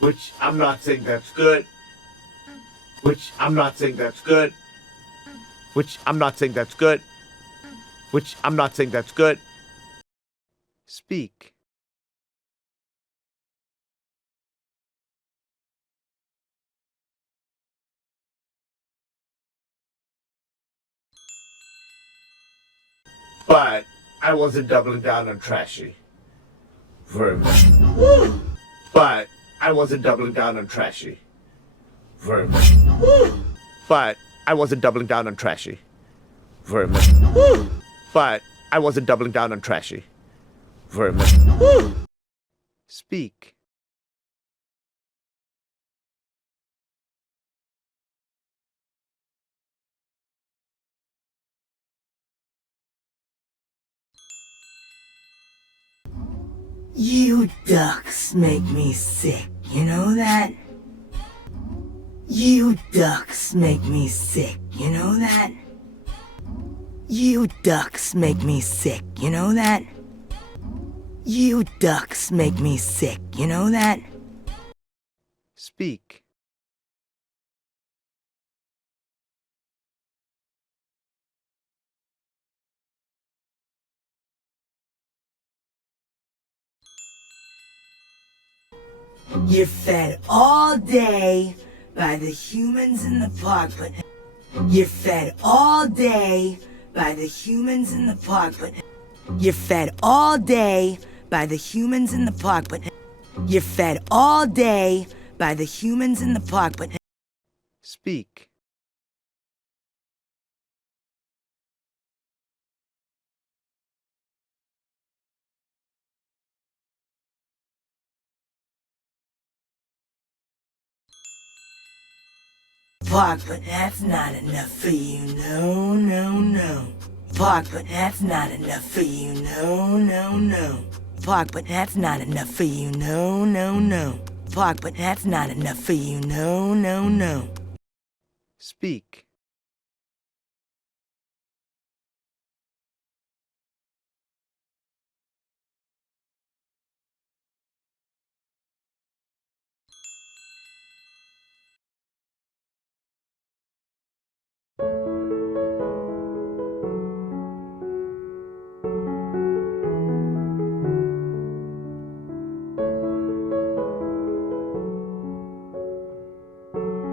Which I'm not saying that's good. Which I'm not saying that's good. Which I'm not saying that's good. Which I'm not saying that's good. Speak. But I wasn't doubling down on trashy. Vermin. But I wasn't doubling down on trashy. Vermin. But I wasn't doubling down on trashy. Vermin. But I wasn't doubling down on trashy. Vermin. Speak. You ducks make me sick, you know that? You ducks make me sick, you know that? You ducks make me sick, you know that? You ducks make me sick, you know that? Speak. You're fed all day by the humans in the park, but you're fed all day by the humans in the park, but you're fed all day by the humans in the park, but you're fed all day by the humans in the park, but Speak. park, but that's not enough for you, no, no, no. Park, but that's not enough for you, no, no, no. Park, but that's not enough for you, no, no, no. Park, but that's not enough for you, no, no, no. Speak.